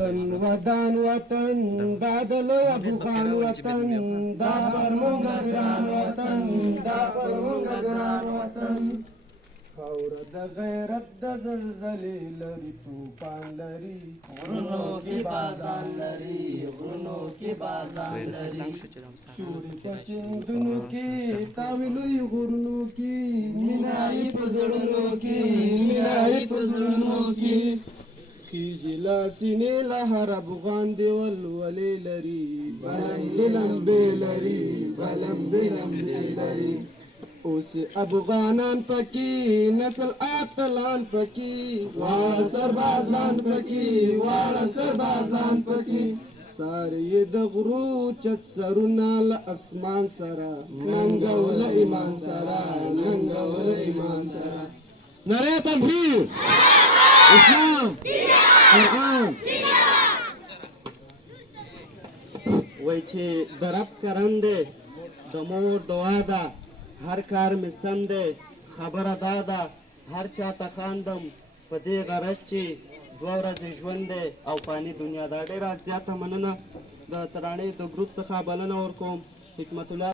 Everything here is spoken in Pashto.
وطن ودان وطن دا د لوی افغان وطن دا پر موږ ګران وطن دا پر موږ ګران وطن خاوره د غیرت د زلزلې لري توپان لري غرونو کې بازان لري غرونو کې بازان لري شوري په سیندونو کې تاویلوی غرونو کې مینایي په زړونو کې مینایي په زړونو کې خیجی لاسینې له هر افغان دی ولولې لري بلندې لمبې لري بلندې لمبې لري اوس افغانان پکې نسل اتلان پکې واړه سربازان پکې واړه سربازان پکې ساري د غرو چت سرونه له اسمان سره ننګول ایمان سره ننګول ایمان سره نعره تکبیر اسلام قرآن وای چې د رب کرم دی د مور دعا ده هر کار مې سم دی خبره دا ده هر چا ته خاندم په دې غرض چې دوه ورځې ژوند دی او فاني دنیا ده ډېره زیاته مننه د ترانې د ګروپ څخه بلنه ورکوم حکمت الله